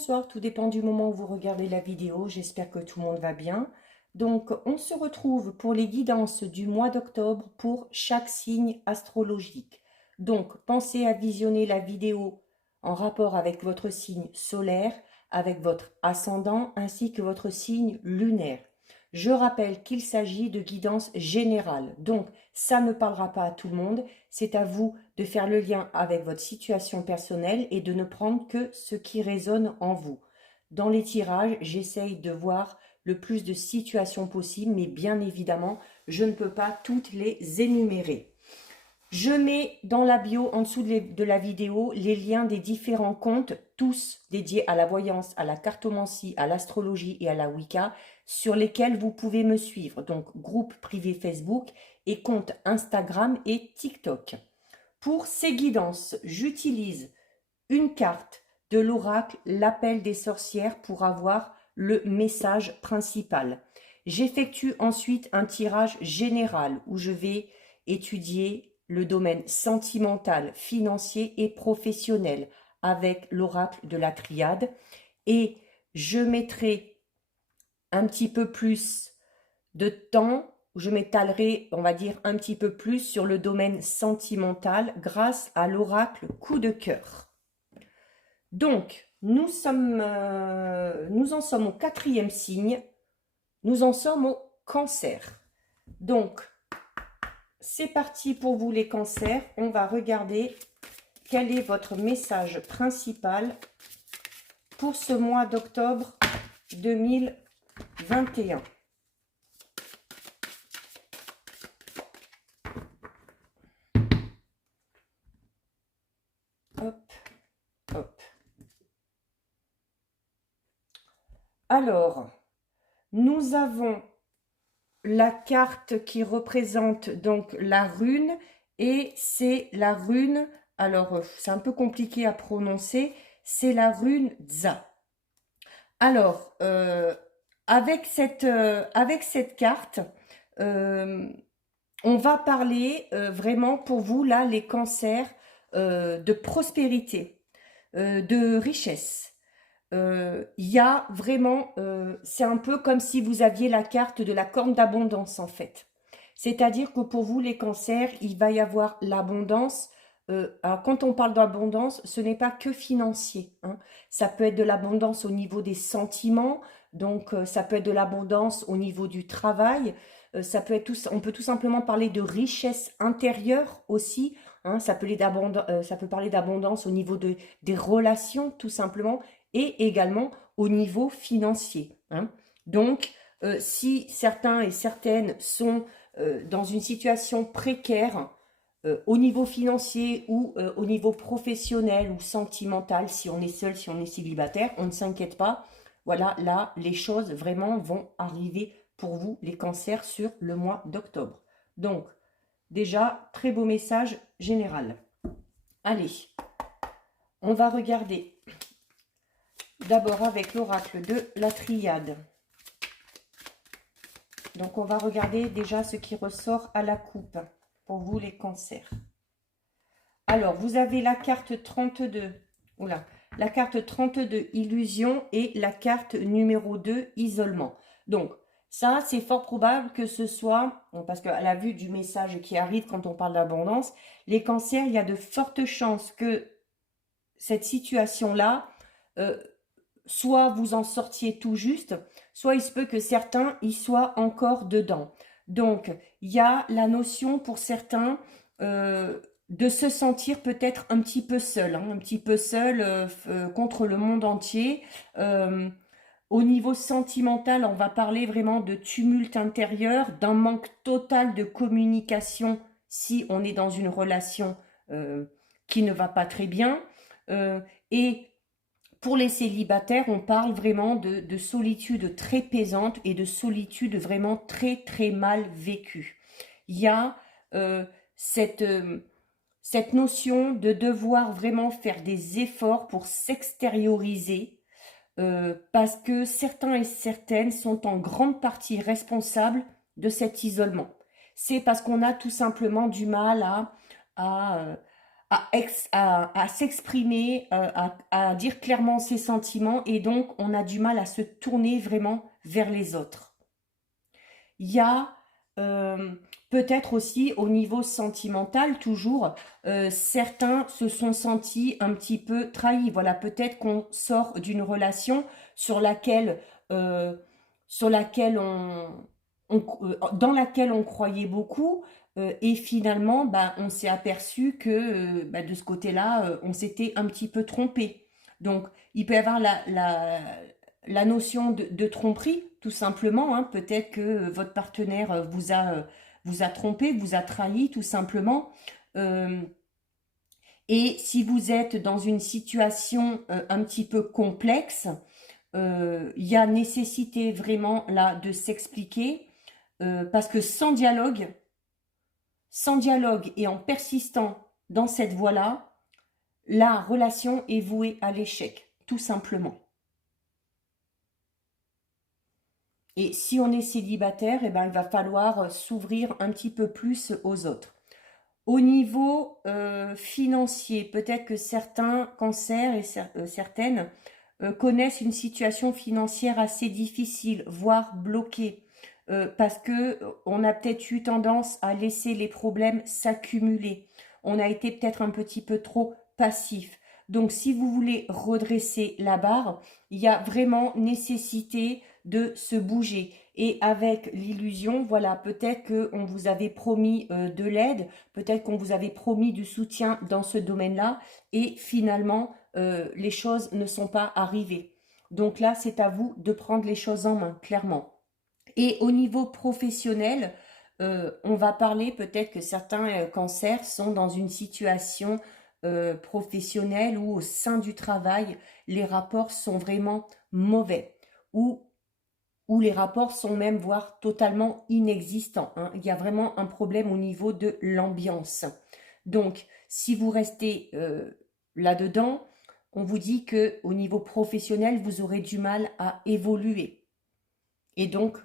bonsoir, tout dépend du moment où vous regardez la vidéo, j'espère que tout le monde va bien. Donc, on se retrouve pour les guidances du mois d'octobre pour chaque signe astrologique. Donc, pensez à visionner la vidéo en rapport avec votre signe solaire, avec votre ascendant ainsi que votre signe lunaire. Je rappelle qu'il s'agit de guidance générale, donc ça ne parlera pas à tout le monde, c'est à vous de faire le lien avec votre situation personnelle et de ne prendre que ce qui résonne en vous. Dans les tirages, j'essaye de voir le plus de situations possibles, mais bien évidemment, je ne peux pas toutes les énumérer. Je mets dans la bio, en dessous de la vidéo, les liens des différents comptes, tous dédiés à la voyance, à la cartomancie, à l'astrologie et à la Wicca, sur lesquels vous pouvez me suivre. Donc, groupe privé Facebook et compte Instagram et TikTok. Pour ces guidances, j'utilise une carte de l'oracle, l'appel des sorcières, pour avoir le message principal. J'effectue ensuite un tirage général où je vais étudier le domaine sentimental, financier et professionnel avec l'oracle de la triade, et je mettrai un petit peu plus de temps, je m'étalerai, on va dire, un petit peu plus sur le domaine sentimental grâce à l'oracle coup de cœur. Donc, nous en sommes au 4e signe, nous en sommes au cancer. Donc, c'est parti pour vous les cancers, on va regarder quel est votre message principal pour ce mois d'octobre 2021. Hop, hop. Alors, nous avons la carte qui représente donc la rune, et c'est la rune, alors c'est un peu compliqué à prononcer, c'est la rune Za. Alors, avec cette carte, on va parler vraiment pour vous, là, les cancers, de prospérité, de richesse. Il y a vraiment, c'est un peu comme si vous aviez la carte de la corne d'abondance en fait. C'est-à-dire que pour vous les cancers, il va y avoir l'abondance. Alors quand on parle d'abondance, ce n'est pas que financier, hein. Ça peut être de l'abondance au niveau des sentiments, donc ça peut être de l'abondance au niveau du travail. Ça peut être on peut tout simplement parler de richesse intérieure aussi, hein. Ça peut parler d'abondance au niveau des relations tout simplement, et également au niveau financier, hein. Donc, si certains et certaines sont dans une situation précaire au niveau financier ou au niveau professionnel ou sentimental, si on est seul, si on est célibataire, on ne s'inquiète pas. Voilà, là, les choses vraiment vont arriver pour vous, les cancers, sur le mois d'octobre. Donc, déjà, très beau message général. Allez, on va regarder d'abord avec l'oracle de la triade. Donc, on va regarder déjà ce qui ressort à la coupe pour vous, les cancers. Alors, vous avez la carte 32. Oula, la carte 32, illusion, et la carte numéro 2, isolement. Donc, ça, c'est fort probable que ce soit, parce qu'à la vue du message qui arrive quand on parle d'abondance, les cancers, il y a de fortes chances que cette situation-là, soit vous en sortiez tout juste, soit il se peut que certains y soient encore dedans. Donc, il y a la notion pour certains de se sentir peut-être un petit peu seul, hein, un petit peu seul contre le monde entier. Au niveau sentimental, on va parler vraiment de tumulte intérieur, d'un manque total de communication si on est dans une relation qui ne va pas très bien. Et pour les célibataires, on parle vraiment de solitude très pesante et de solitude vraiment très très mal vécue. Il y a cette notion de devoir vraiment faire des efforts pour s'extérioriser, parce que certains et certaines sont en grande partie responsables de cet isolement. C'est parce qu'on a tout simplement du mal à s'exprimer, à dire clairement ses sentiments, et donc on a du mal à se tourner vraiment vers les autres. Il y a peut-être aussi au niveau sentimental, toujours, certains se sont sentis un petit peu trahis. Voilà, peut-être qu'on sort d'une relation sur laquelle, euh, dans laquelle on croyait beaucoup, et finalement, bah, on s'est aperçu que bah, de ce côté-là, on s'était un petit peu trompé. Donc, il peut y avoir la notion de tromperie, tout simplement, hein. Peut-être que votre partenaire vous a trompé, vous a trahi, tout simplement. Euh, et si vous êtes dans une situation un petit peu complexe, il y a nécessité vraiment là de s'expliquer, parce que sans dialogue et en persistant dans cette voie-là, la relation est vouée à l'échec, tout simplement. Et si on est célibataire, eh ben, il va falloir s'ouvrir un petit peu plus aux autres. Au niveau financier, peut-être que certains cancers et certaines connaissent une situation financière assez difficile, voire bloquée, parce que on a peut-être eu tendance à laisser les problèmes s'accumuler. On a été peut-être un petit peu trop passif. Donc, si vous voulez redresser la barre, il y a vraiment nécessité de se bouger. Et avec l'illusion, voilà, peut-être qu'on vous avait promis de l'aide, peut-être qu'on vous avait promis du soutien dans ce domaine-là, et finalement, les choses ne sont pas arrivées. Donc là, c'est à vous de prendre les choses en main, clairement. Et au niveau professionnel, on va parler peut-être que certains cancers sont dans une situation professionnelle où au sein du travail, les rapports sont vraiment mauvais, ou où les rapports sont même voire totalement inexistants, hein. Il y a vraiment un problème au niveau de l'ambiance. Donc, si vous restez là-dedans, on vous dit que au niveau professionnel, vous aurez du mal à évoluer, et donc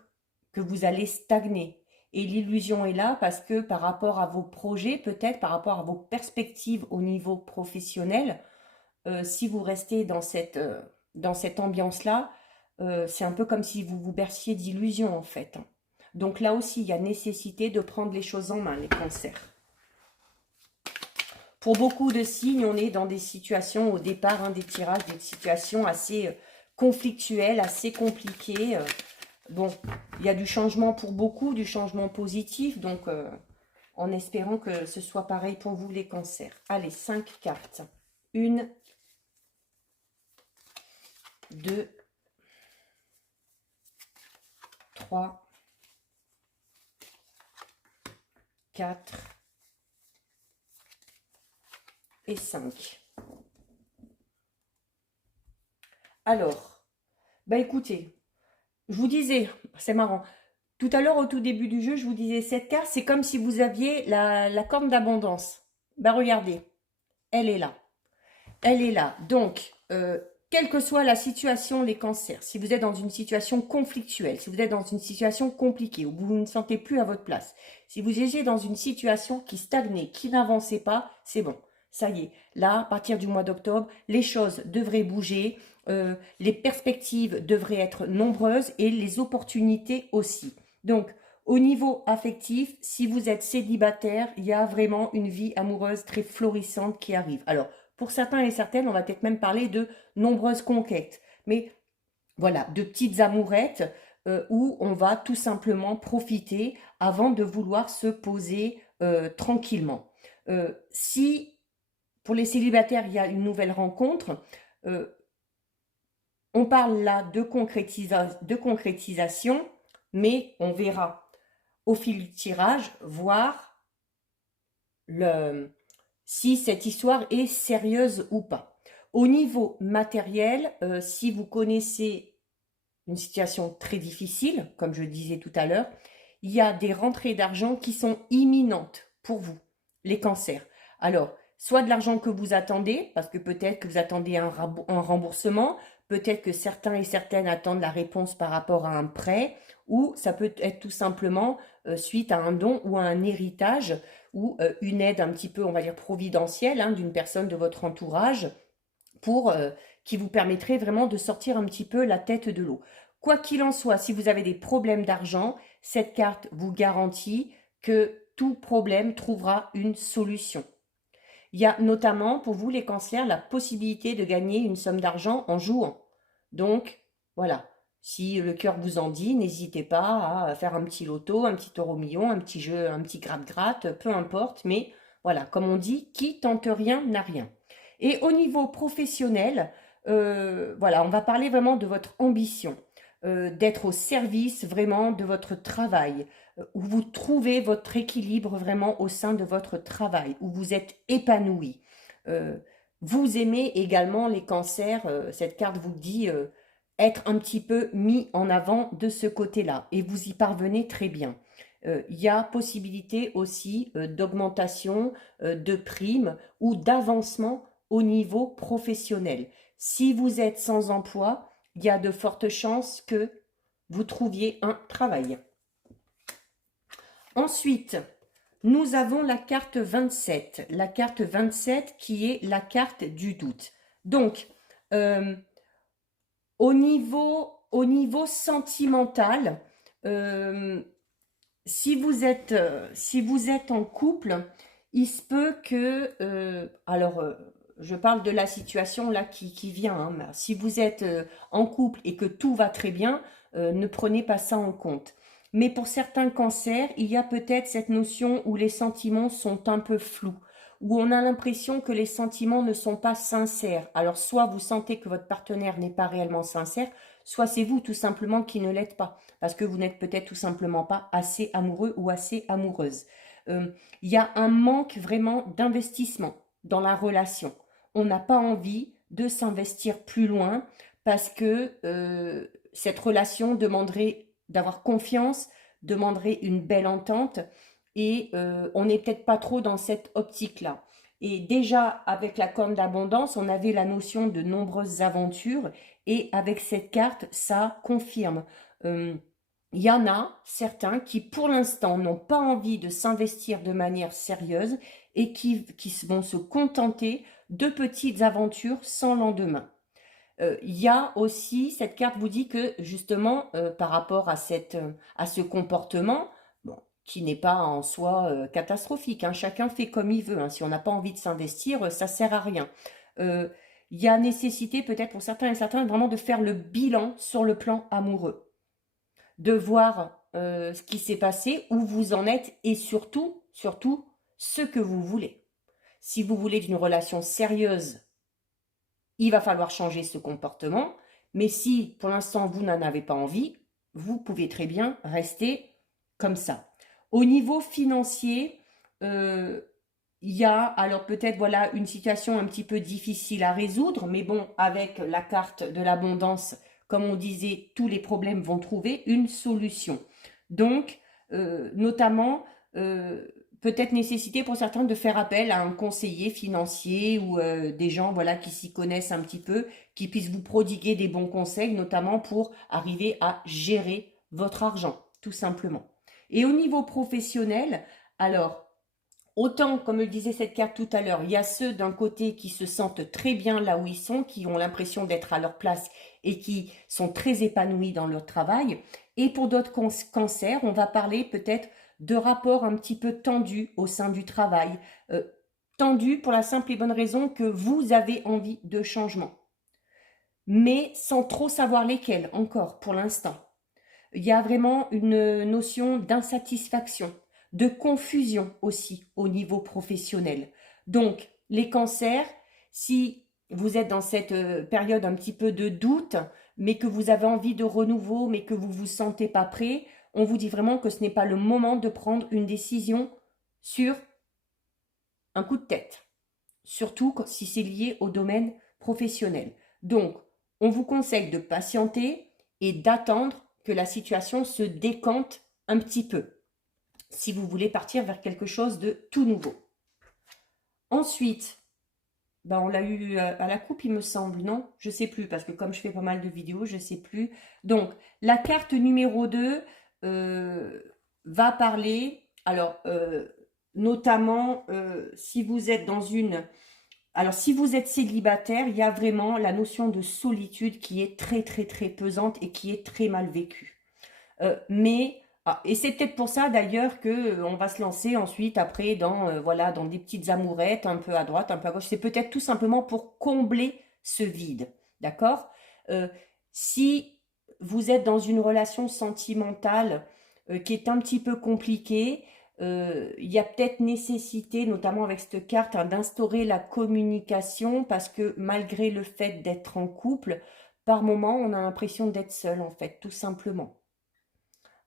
que vous allez stagner. Et l'illusion est là parce que par rapport à vos projets, peut-être par rapport à vos perspectives au niveau professionnel, si vous restez dans cette ambiance-là, c'est un peu comme si vous vous berciez d'illusions en fait, hein. Donc là aussi, il y a nécessité de prendre les choses en main, les cancers. Pour beaucoup de signes, on est dans des situations au départ, hein, des tirages, des situations assez conflictuelles, assez compliquées. Bon, il y a du changement pour beaucoup, du changement positif, donc en espérant que ce soit pareil pour vous les cancers. Allez, 5 cartes. 1, 2, 3, 4 et 5. Alors, bah écoutez, je vous disais, c'est marrant, tout à l'heure au tout début du jeu, je vous disais cette carte, c'est comme si vous aviez la corne d'abondance. Bah regardez, elle est là. Elle est là. Donc, quelle que soit la situation, les cancers, si vous êtes dans une situation conflictuelle, si vous êtes dans une situation compliquée, où vous ne sentez plus à votre place, si vous étiez dans une situation qui stagnait, qui n'avançait pas, c'est bon. Ça y est, là, à partir du mois d'octobre, les choses devraient bouger, les perspectives devraient être nombreuses et les opportunités aussi. Donc, au niveau affectif, si vous êtes célibataire, il y a vraiment une vie amoureuse très florissante qui arrive. Alors, pour certains et certaines, on va peut-être même parler de nombreuses conquêtes. Mais voilà, de petites amourettes où on va tout simplement profiter avant de vouloir se poser tranquillement. Si pour les célibataires, il y a une nouvelle rencontre, euh, on parle là de concrétisation, mais on verra au fil du tirage, voir si cette histoire est sérieuse ou pas. Au niveau matériel, si vous connaissez une situation très difficile, comme je disais tout à l'heure, il y a des rentrées d'argent qui sont imminentes pour vous, les cancers. Alors, soit de l'argent que vous attendez, parce que peut-être que vous attendez un remboursement, Peut-être que certains et certaines attendent la réponse par rapport à un prêt, ou ça peut être tout simplement suite à un don ou à un héritage, ou une aide un petit peu, on va dire, providentielle hein, d'une personne de votre entourage pour qui vous permettrait vraiment de sortir un petit peu la tête de l'eau. Quoi qu'il en soit, si vous avez des problèmes d'argent, cette carte vous garantit que tout problème trouvera une solution. Il y a notamment pour vous les cancers la possibilité de gagner une somme d'argent en jouant. Donc voilà, si le cœur vous en dit, n'hésitez pas à faire un petit loto, un petit euro-million, un petit jeu, un petit gratte-gratte, peu importe, mais voilà, comme on dit, qui tente rien n'a rien. Et au niveau professionnel, voilà, on va parler vraiment de votre ambition, d'être au service vraiment de votre travail, où vous trouvez votre équilibre vraiment au sein de votre travail, où vous êtes épanoui. Euh, Vous aimez également les cancers, cette carte vous dit être un petit peu mis en avant de ce côté-là, et vous y parvenez très bien. Il y a possibilité aussi d'augmentation, de primes ou d'avancement au niveau professionnel. Si vous êtes sans emploi, il y a de fortes chances que vous trouviez un travail. Ensuite, nous avons la carte 27. La carte 27 qui est la carte du doute. Donc, euh, au niveau sentimental, euh, si vous êtes en couple, il se peut que, je parle de la situation là qui vient, hein, mais si vous êtes en couple et que tout va très bien, ne prenez pas ça en compte. Mais pour certains cancers, il y a peut-être cette notion où les sentiments sont un peu flous, où on a l'impression que les sentiments ne sont pas sincères. Alors soit vous sentez que votre partenaire n'est pas réellement sincère, soit c'est vous tout simplement qui ne l'êtes pas parce que vous n'êtes peut-être tout simplement pas assez amoureux ou assez amoureuse. Euh, Il y a un manque vraiment d'investissement dans la relation. On n'a pas envie de s'investir plus loin parce que cette relation demanderait d'avoir confiance, demanderait une belle entente et on n'est peut-être pas trop dans cette optique-là. Et déjà, avec la corne d'abondance, on avait la notion de nombreuses aventures et avec cette carte, ça confirme. Euh, il y en a certains qui, pour l'instant, n'ont pas envie de s'investir de manière sérieuse et qui vont se contenter de petites aventures sans lendemain. Il y a aussi, cette carte vous dit que justement, par rapport à ce comportement, bon, qui n'est pas en soi catastrophique, hein, chacun fait comme il veut, hein, si on n'a pas envie de s'investir, ça sert à rien. Euh, il y a nécessité peut-être pour certains et certains vraiment de faire le bilan sur le plan amoureux de voir ce qui s'est passé, où vous en êtes et surtout, surtout, ce que vous voulez. Si vous voulez d'une relation sérieuse, il va falloir changer ce comportement. Mais si pour l'instant vous n'en avez pas envie, vous pouvez très bien rester comme ça. Au niveau financier, euh, il y a alors peut-être voilà une situation un petit peu difficile à résoudre, mais bon, avec la carte de l'abondance, comme on disait, tous les problèmes vont trouver une solution. Donc, notamment, peut-être nécessité pour certains de faire appel à un conseiller financier ou des gens voilà qui s'y connaissent un petit peu, qui puissent vous prodiguer des bons conseils, notamment pour arriver à gérer votre argent, tout simplement. Et au niveau professionnel, alors autant, comme le disait cette carte tout à l'heure, il y a ceux d'un côté qui se sentent très bien là où ils sont, qui ont l'impression d'être à leur place et qui sont très épanouis dans leur travail. Et pour d'autres cancers, on va parler peut-être de rapports un petit peu tendus au sein du travail. Euh, Tendus pour la simple et bonne raison que vous avez envie de changement, mais sans trop savoir lesquels encore pour l'instant. Il y a vraiment une notion d'insatisfaction, de confusion aussi au niveau professionnel. Donc, les cancers, si vous êtes dans cette période un petit peu de doute, mais que vous avez envie de renouveau, mais que vous ne vous sentez pas prêt, on vous dit vraiment que ce n'est pas le moment de prendre une décision sur un coup de tête, surtout si c'est lié au domaine professionnel. Donc, on vous conseille de patienter et d'attendre que la situation se décante un petit peu, si vous voulez partir vers quelque chose de tout nouveau. Ensuite, Ben, on l'a eu à la coupe, il me semble, non? Je sais plus, parce que comme je fais pas mal de vidéos, je sais plus. Donc, la carte numéro 2 euh, va parler, alors, notamment, si vous êtes dans une... Alors, si vous êtes célibataire, il y a vraiment la notion de solitude qui est très, très, très pesante et qui est très mal vécue. Et c'est peut-être pour ça d'ailleurs que on va se lancer ensuite après dans voilà dans des petites amourettes un peu à droite, un peu à gauche. C'est peut-être tout simplement pour combler ce vide, d'accord? Euh, Si vous êtes dans une relation sentimentale qui est un petit peu compliquée, il y a peut-être nécessité, notamment avec cette carte, hein, d'instaurer la communication parce que malgré le fait d'être en couple, par moment on a l'impression d'être seul en fait, tout simplement.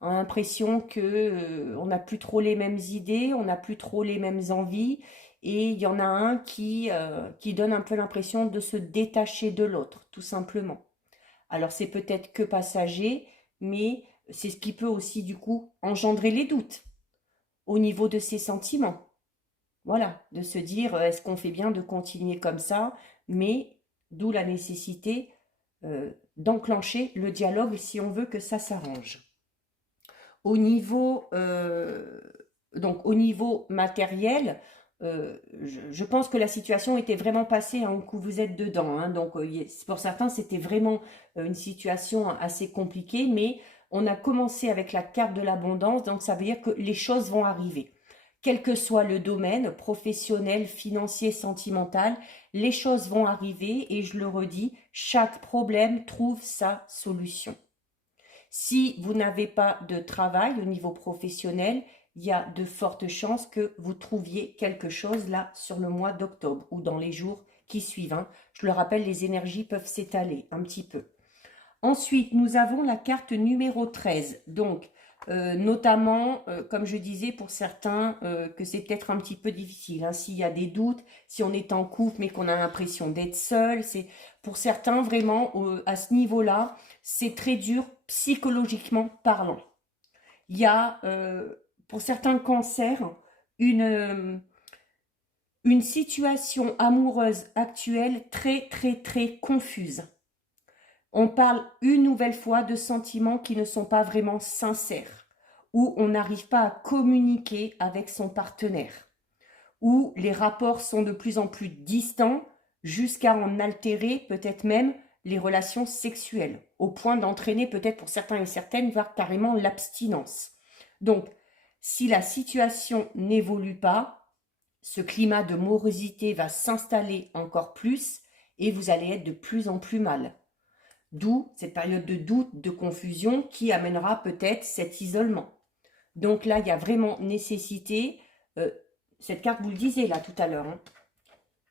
On a l'impression que on n'a plus trop les mêmes idées, on n'a plus trop les mêmes envies, et il y en a un qui donne un peu l'impression de se détacher de l'autre, tout simplement. Alors c'est peut-être que passager, mais c'est ce qui peut aussi du coup engendrer les doutes au niveau de ses sentiments. Voilà, de se dire est-ce qu'on fait bien de continuer comme ça, mais d'où la nécessité d'enclencher le dialogue si on veut que ça s'arrange. Au niveau, donc au niveau matériel, je pense que la situation était vraiment passée hein, où vous êtes dedans. Hein. Donc pour certains, c'était vraiment une situation assez compliquée, mais on a commencé avec la carte de l'abondance, donc ça veut dire que les choses vont arriver. Quel que soit le domaine, professionnel, financier, sentimental, les choses vont arriver et je le redis, chaque problème trouve sa solution. Si vous n'avez pas de travail au niveau professionnel, il y a de fortes chances que vous trouviez quelque chose là sur le mois d'octobre ou dans les jours qui suivent. Hein. Je le rappelle, les énergies peuvent s'étaler un petit peu. Ensuite, nous avons la carte numéro 13. Donc, notamment, comme je disais, pour certains, que c'est peut-être un petit peu difficile. Hein, s'il y a des doutes, si on est en couple mais qu'on a l'impression d'être seul, c'est pour certains vraiment à ce niveau-là, c'est très dur psychologiquement parlant. Il y a pour certains cancers une situation amoureuse actuelle très très très confuse. On parle une nouvelle fois de sentiments qui ne sont pas vraiment sincères, où on n'arrive pas à communiquer avec son partenaire, où les rapports sont de plus en plus distants jusqu'à en altérer peut-être même les relations sexuelles, au point d'entraîner peut-être pour certains et certaines, voire carrément l'abstinence. Donc, si la situation n'évolue pas, ce climat de morosité va s'installer encore plus et vous allez être de plus en plus mal. D'où cette période de doute, de confusion qui amènera peut-être cet isolement. Donc là, il y a vraiment nécessité, cette carte vous le disiez là tout à l'heure, hein,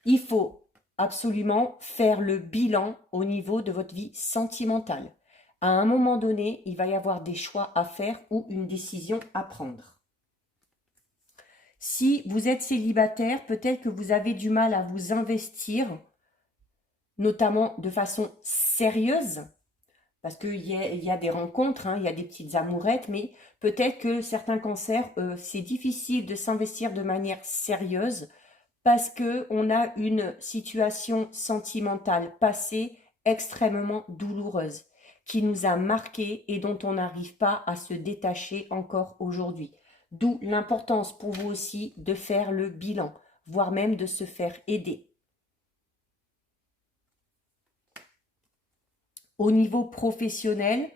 il faut absolument faire le bilan au niveau de votre vie sentimentale. À un moment donné, il va y avoir des choix à faire ou une décision à prendre. Si vous êtes célibataire, peut-être que vous avez du mal à vous investir, notamment de façon sérieuse, parce qu'il y a des rencontres, hein, il y a des petites amourettes, mais peut-être que certains cancers, c'est difficile de s'investir de manière sérieuse parce qu'on a une situation sentimentale passée extrêmement douloureuse qui nous a marqués et dont on n'arrive pas à se détacher encore aujourd'hui. D'où l'importance pour vous aussi de faire le bilan, voire même de se faire aider. Au niveau professionnel,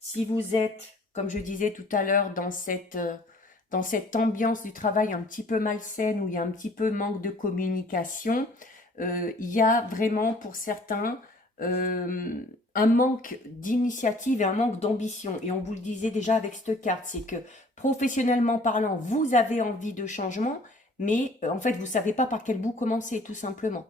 si vous êtes, comme je disais tout à l'heure, dans cette ambiance du travail un petit peu malsaine, où il y a un petit peu manque de communication, il y a vraiment pour certains un manque d'initiative et un manque d'ambition. Et on vous le disait déjà avec cette carte, c'est que professionnellement parlant, vous avez envie de changement, mais en fait, vous ne savez pas par quel bout commencer, tout simplement.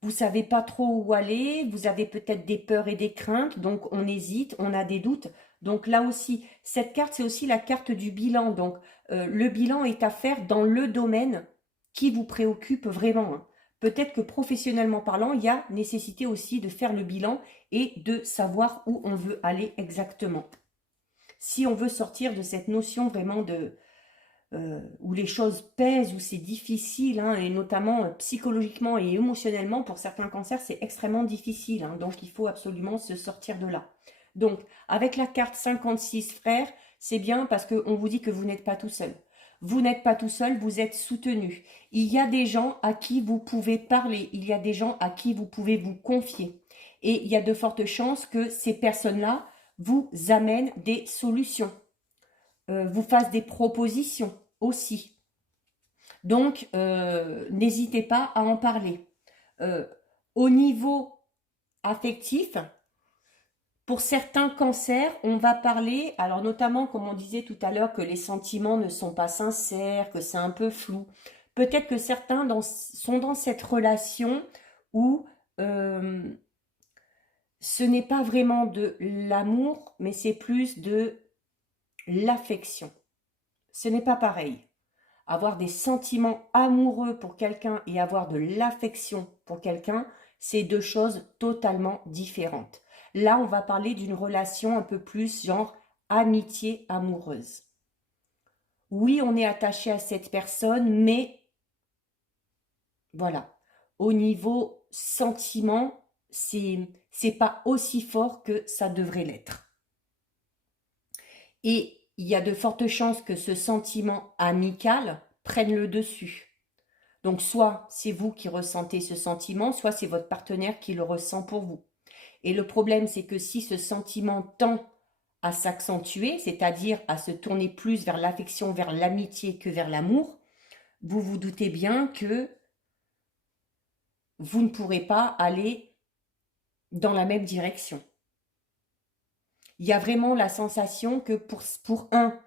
Vous savez pas trop où aller, vous avez peut-être des peurs et des craintes, donc on hésite, on a des doutes. Donc là aussi, cette carte, c'est aussi la carte du bilan. Donc le bilan est à faire dans le domaine qui vous préoccupe vraiment. Hein. Peut-être que professionnellement parlant, il y a nécessité aussi de faire le bilan et de savoir où on veut aller exactement. Si on veut sortir de cette notion vraiment où les choses pèsent, où c'est difficile, hein, et notamment psychologiquement et émotionnellement, pour certains cancers, c'est extrêmement difficile. Hein, donc, il faut absolument se sortir de là. Donc, avec la carte 56 frères, c'est bien parce qu'on vous dit que vous n'êtes pas tout seul. Vous n'êtes pas tout seul, vous êtes soutenu. Il y a des gens à qui vous pouvez parler, il y a des gens à qui vous pouvez vous confier. Et il y a de fortes chances que ces personnes-là vous amènent des solutions, vous fassent des propositions aussi. Donc, n'hésitez pas à en parler. Au niveau affectif, pour certains cancers, on va parler, alors notamment comme on disait tout à l'heure que les sentiments ne sont pas sincères, que c'est un peu flou. Peut-être que certains sont dans cette relation où ce n'est pas vraiment de l'amour, mais c'est plus de l'affection. Ce n'est pas pareil. Avoir des sentiments amoureux pour quelqu'un et avoir de l'affection pour quelqu'un, c'est deux choses totalement différentes. Là, on va parler d'une relation un peu plus genre amitié amoureuse. Oui, on est attaché à cette personne, mais voilà, au niveau sentiment, c'est pas aussi fort que ça devrait l'être. Et il y a de fortes chances que ce sentiment amical prenne le dessus. Donc soit c'est vous qui ressentez ce sentiment, soit c'est votre partenaire qui le ressent pour vous. Et le problème, c'est que si ce sentiment tend à s'accentuer, c'est-à-dire à se tourner plus vers l'affection, vers l'amitié que vers l'amour, vous vous doutez bien que vous ne pourrez pas aller dans la même direction. Il y a vraiment la sensation que pour un,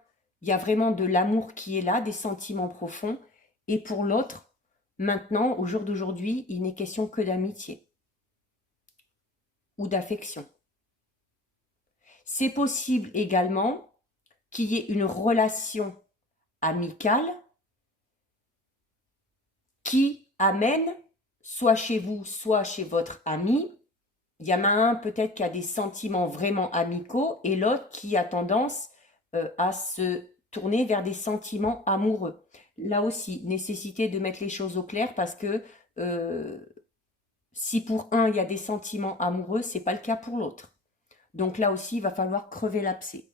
il y a vraiment de l'amour qui est là, des sentiments profonds, et pour l'autre, maintenant, au jour d'aujourd'hui, il n'est question que d'amitié ou d'affection. C'est possible également qu'il y ait une relation amicale qui amène, soit chez vous, soit chez votre ami, il y en a un peut-être qui a des sentiments vraiment amicaux et l'autre qui a tendance à se tourner vers des sentiments amoureux. Là aussi, nécessité de mettre les choses au clair parce que si pour un il y a des sentiments amoureux, c'est pas le cas pour l'autre. Donc là aussi, il va falloir crever l'abcès.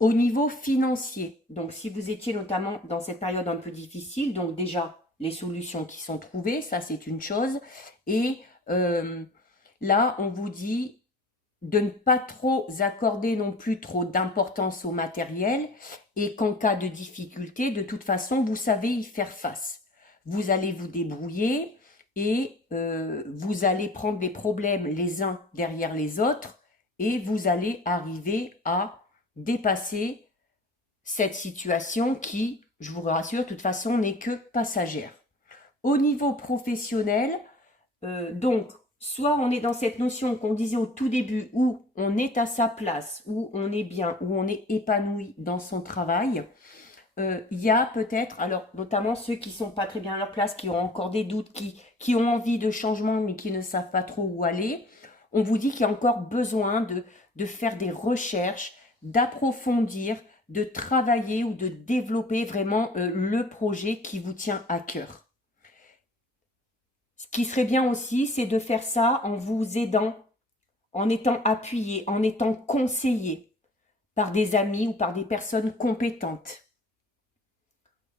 Au niveau financier, donc si vous étiez notamment dans cette période un peu difficile, donc déjà les solutions qui sont trouvées, ça c'est une chose. Et là, on vous dit de ne pas trop accorder non plus trop d'importance au matériel et qu'en cas de difficulté, de toute façon, vous savez y faire face. Vous allez vous débrouiller et vous allez prendre des problèmes les uns derrière les autres et vous allez arriver à dépasser cette situation qui, je vous rassure, de toute façon, n'est que passagère. Au niveau professionnel, donc, soit on est dans cette notion qu'on disait au tout début, où on est à sa place, où on est bien, où on est épanoui dans son travail. Il y a peut-être, alors notamment ceux qui sont pas très bien à leur place, qui ont encore des doutes, qui ont envie de changement, mais qui ne savent pas trop où aller. On vous dit qu'il y a encore besoin de faire des recherches, d'approfondir, de travailler ou de développer vraiment le projet qui vous tient à cœur. Ce qui serait bien aussi, c'est de faire ça en vous aidant, en étant appuyé, en étant conseillé par des amis ou par des personnes compétentes.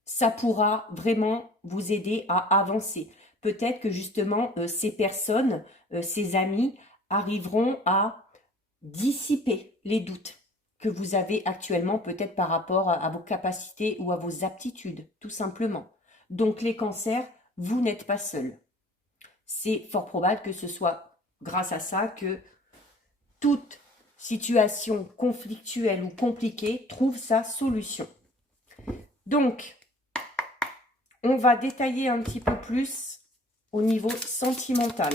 Ça pourra vraiment vous aider à avancer. Peut-être que justement, ces personnes, ces amis, arriveront à dissiper les doutes que vous avez actuellement, peut-être par rapport à vos capacités ou à vos aptitudes, tout simplement. Donc les cancers, vous n'êtes pas seuls. C'est fort probable que ce soit grâce à ça que toute situation conflictuelle ou compliquée trouve sa solution. Donc, on va détailler un petit peu plus au niveau sentimental.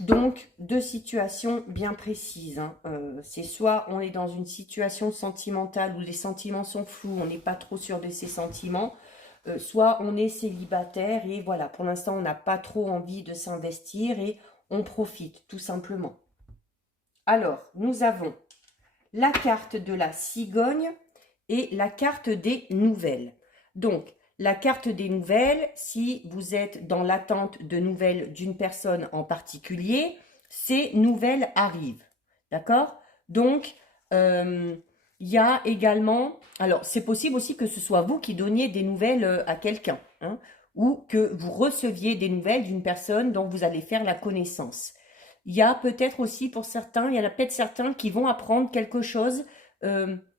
Donc, deux situations bien précises. Hein. C'est soit on est dans une situation sentimentale où les sentiments sont flous, on n'est pas trop sûr de ses sentiments, soit on est célibataire et voilà, pour l'instant on n'a pas trop envie de s'investir et on profite tout simplement. Alors, nous avons la carte de la cigogne et la carte des nouvelles. Donc, la carte des nouvelles, si vous êtes dans l'attente de nouvelles d'une personne en particulier, ces nouvelles arrivent. D'accord? Donc, il y a également, alors c'est possible aussi que ce soit vous qui donniez des nouvelles à quelqu'un, hein, ou que vous receviez des nouvelles d'une personne dont vous allez faire la connaissance. Il y a peut-être aussi pour certains, il y en a peut-être certains qui vont apprendre quelque chose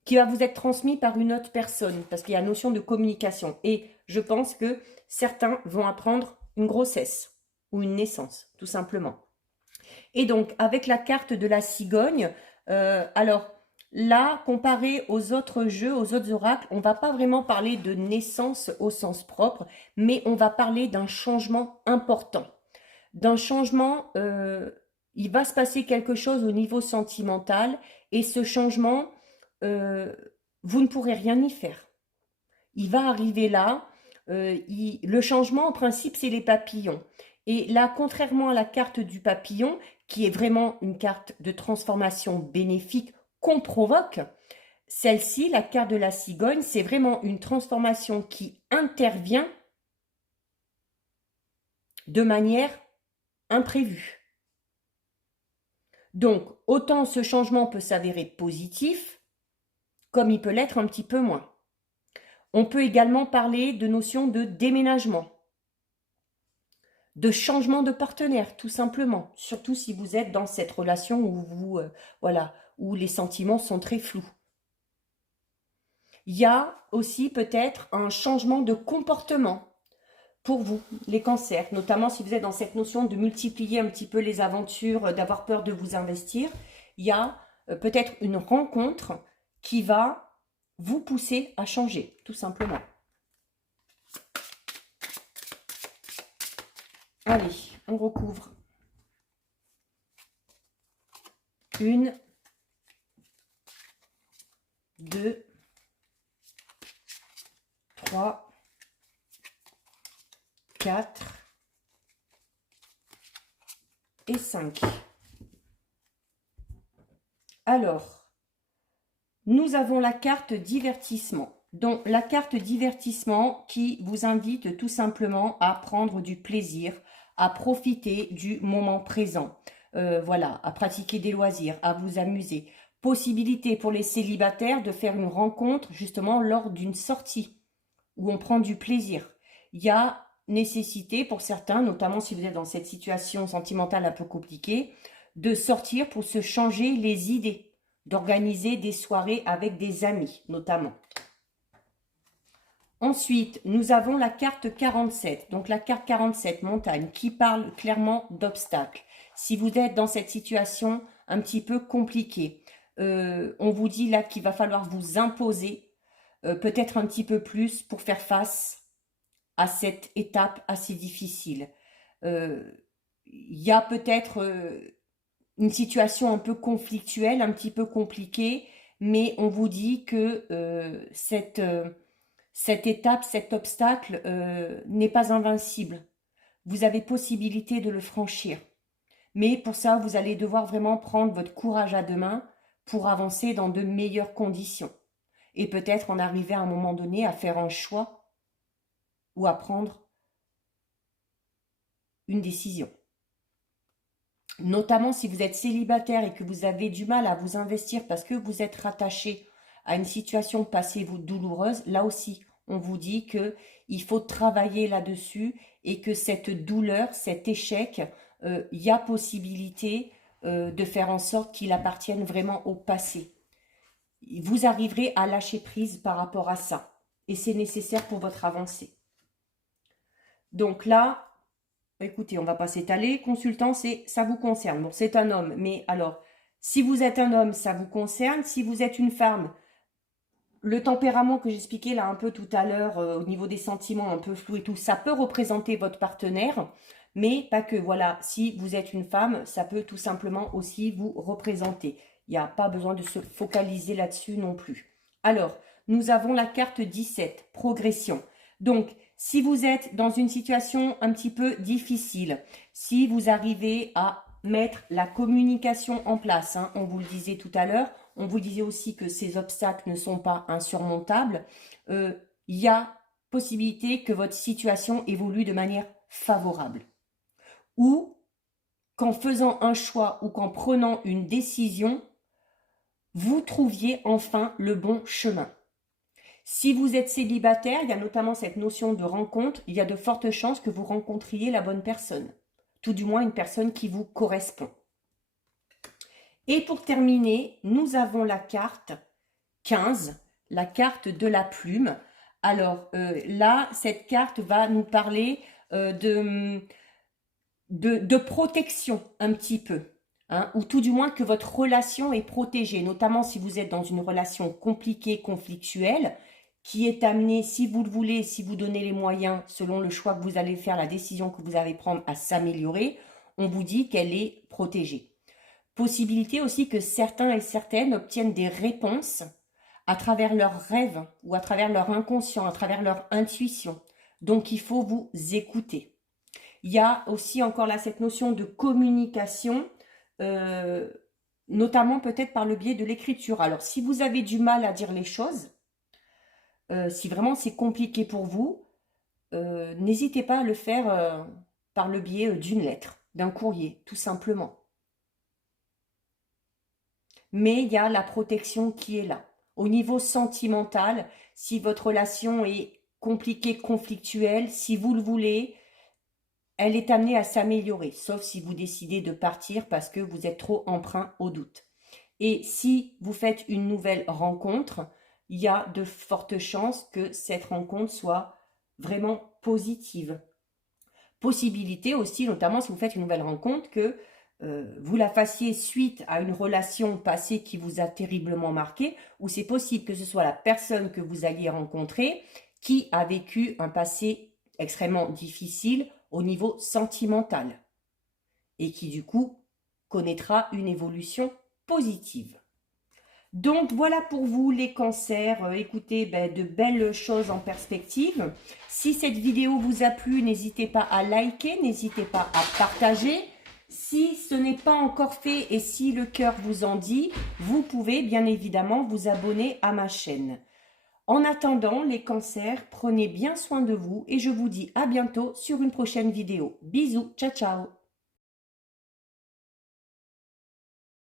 qui va vous être transmis par une autre personne, parce qu'il y a la notion de communication. Et je pense que certains vont apprendre une grossesse ou une naissance, tout simplement. Et donc, avec la carte de la cigogne, alors là, comparé aux autres jeux, aux autres oracles, on va pas vraiment parler de naissance au sens propre, mais on va parler d'un changement important. D'un changement, il va se passer quelque chose au niveau sentimental, et ce changement, euh, vous ne pourrez rien y faire. Il va arriver là. Le changement, en principe, c'est les papillons. Et là, contrairement à la carte du papillon, qui est vraiment une carte de transformation bénéfique qu'on provoque, celle-ci, la carte de la cigogne, c'est vraiment une transformation qui intervient de manière imprévue. Donc, autant ce changement peut s'avérer positif, comme il peut l'être un petit peu moins. On peut également parler de notion de déménagement, de changement de partenaire, tout simplement. Surtout si vous êtes dans cette relation où voilà, où les sentiments sont très flous. Il y a aussi peut-être un changement de comportement pour vous, les cancers, notamment si vous êtes dans cette notion de multiplier un petit peu les aventures, d'avoir peur de vous investir. Il y a peut-être une rencontre qui va vous pousser à changer, tout simplement. Allez, on recouvre. 1, 2, 3, 4 et 5. Alors, nous avons la carte divertissement. Donc, la carte divertissement qui vous invite tout simplement à prendre du plaisir, à profiter du moment présent. Voilà, à pratiquer des loisirs, à vous amuser. Possibilité pour les célibataires de faire une rencontre justement lors d'une sortie où on prend du plaisir. Il y a nécessité pour certains, notamment si vous êtes dans cette situation sentimentale un peu compliquée, de sortir pour se changer les idées, d'organiser des soirées avec des amis notamment. Ensuite, nous avons la carte 47, donc la carte 47, montagne, qui parle clairement d'obstacles. Si vous êtes dans cette situation un petit peu compliquée, on vous dit là qu'il va falloir vous imposer peut-être un petit peu plus pour faire face à cette étape assez difficile. Il y a peut-être une situation un peu conflictuelle, un petit peu compliquée, mais on vous dit que cette étape, cet obstacle n'est pas invincible. Vous avez possibilité de le franchir. Mais pour ça, vous allez devoir vraiment prendre votre courage à deux mains pour avancer dans de meilleures conditions. Et peut-être en arriver à un moment donné à faire un choix ou à prendre une décision. Notamment si vous êtes célibataire et que vous avez du mal à vous investir parce que vous êtes rattaché à une situation passée douloureuse, là aussi, on vous dit qu'il faut travailler là-dessus et que cette douleur, cet échec, il y a possibilité de faire en sorte qu'il appartienne vraiment au passé. Vous arriverez à lâcher prise par rapport à ça et c'est nécessaire pour votre avancée. Donc là, écoutez, on va pas s'étaler. Consultant, ça vous concerne. Bon, c'est un homme, mais alors, si vous êtes un homme, ça vous concerne. Si vous êtes une femme, le tempérament que j'expliquais là un peu tout à l'heure, au niveau des sentiments un peu flous et tout, ça peut représenter votre partenaire, mais pas que. Voilà, si vous êtes une femme, ça peut tout simplement aussi vous représenter. Il n'y a pas besoin de se focaliser là-dessus non plus. Alors, nous avons la carte 17, progression. Donc, si vous êtes dans une situation un petit peu difficile, si vous arrivez à mettre la communication en place, hein. On vous le disait tout à l'heure, on vous disait aussi que ces obstacles ne sont pas insurmontables. Il y a possibilité que votre situation évolue de manière favorable. Ou qu'en faisant un choix ou qu'en prenant une décision, vous trouviez enfin le bon chemin. Si vous êtes célibataire, il y a notamment cette notion de rencontre, il y a de fortes chances que vous rencontriez la bonne personne. Tout du moins une personne qui vous correspond. Et pour terminer, nous avons la carte 15, la carte de la plume. Alors là, cette carte va nous parler de protection un petit peu. Hein, ou tout du moins que votre relation est protégée, notamment si vous êtes dans une relation compliquée, conflictuelle, qui est amenée, si vous le voulez, si vous donnez les moyens, selon le choix que vous allez faire, la décision que vous allez prendre à s'améliorer, on vous dit qu'elle est protégée. Possibilité aussi que certains et certaines obtiennent des réponses à travers leurs rêves ou à travers leur inconscient, à travers leur intuition. Donc, il faut vous écouter. Il y a aussi encore là cette notion de communication, notamment peut-être par le biais de l'écriture. Alors, si vous avez du mal à dire les choses, si vraiment c'est compliqué pour vous, n'hésitez pas à le faire par le biais d'une lettre, d'un courrier, tout simplement. Mais il y a la protection qui est là. Au niveau sentimental, si votre relation est compliquée, conflictuelle, si vous le voulez, elle est amenée à s'améliorer, sauf si vous décidez de partir parce que vous êtes trop emprunt au doute. Et si vous faites une nouvelle rencontre, il y a de fortes chances que cette rencontre soit vraiment positive. Possibilité aussi, notamment si vous faites une nouvelle rencontre, que vous la fassiez suite à une relation passée qui vous a terriblement marqué, ou c'est possible que ce soit la personne que vous alliez rencontrer qui a vécu un passé extrêmement difficile au niveau sentimental et qui du coup connaîtra une évolution positive. Donc voilà pour vous les cancers, écoutez, de belles choses en perspective. Si cette vidéo vous a plu, n'hésitez pas à liker, n'hésitez pas à partager. Si ce n'est pas encore fait et si le cœur vous en dit, vous pouvez bien évidemment vous abonner à ma chaîne. En attendant, les cancers, prenez bien soin de vous et je vous dis à bientôt sur une prochaine vidéo. Bisous, ciao ciao.